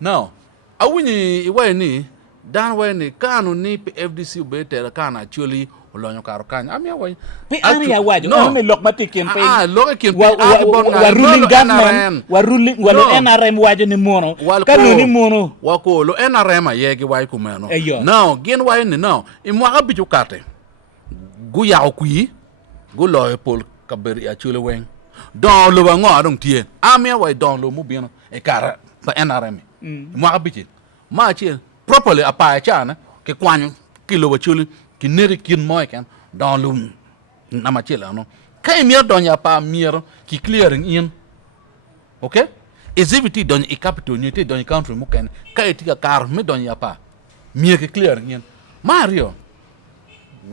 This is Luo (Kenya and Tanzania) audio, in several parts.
now awuni iwe ni dan we ni kanu ni FDC be tere kana actually olonyo karo kanya amia we pe ani ya wajo no me lok mate campaign lok campaign wa ruling government wa ruling wala NRM wajo ni mono kanu ni mono wako lo NRM yegi wai kumeno now gen wai ni now imwa abiju kate gu ya okui gu lo pol kaberi actually wen don lo ngo adon tie amia we don lo mu bino e kara pa NRM mwa abiji ma chi properly apa chana ke kwanyu kilo wachuli ki neri kin moy kan dans le na ma chela no kay mier don ya pa mier ki clearing in okay exhibit don e capital unité don country mu kan kay tika kar mi don ya pa mier ki clearing in mario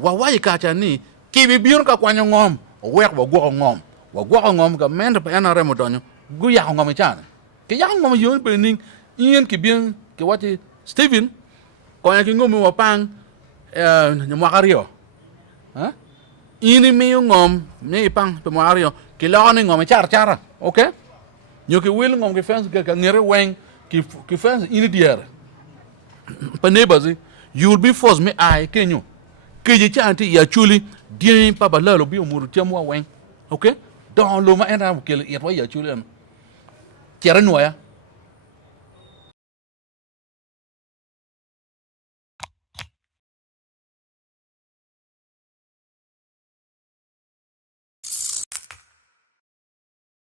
wa ka cha ni ki bi biur ka kwanyu ngom wek bo go ngom ka men pa NRM don gu ya ngom chana ke ya ngom yo be ning yen ki bien ke wati Steven ko ya ki ngom wa pang Mario, ini miu ngom ni pang pe Mario kilo ni ngom cara, okay? Nyoki will ngom ke fans ke ngere weng ki fans ini dier. Pa neighbors, you will be forced me I kenyo. Ke je chanti ya chuli dien pa ba lalo bi umuru tiamwa weng, okay? Don lo ma era ke ya chuli an. Tiara noya.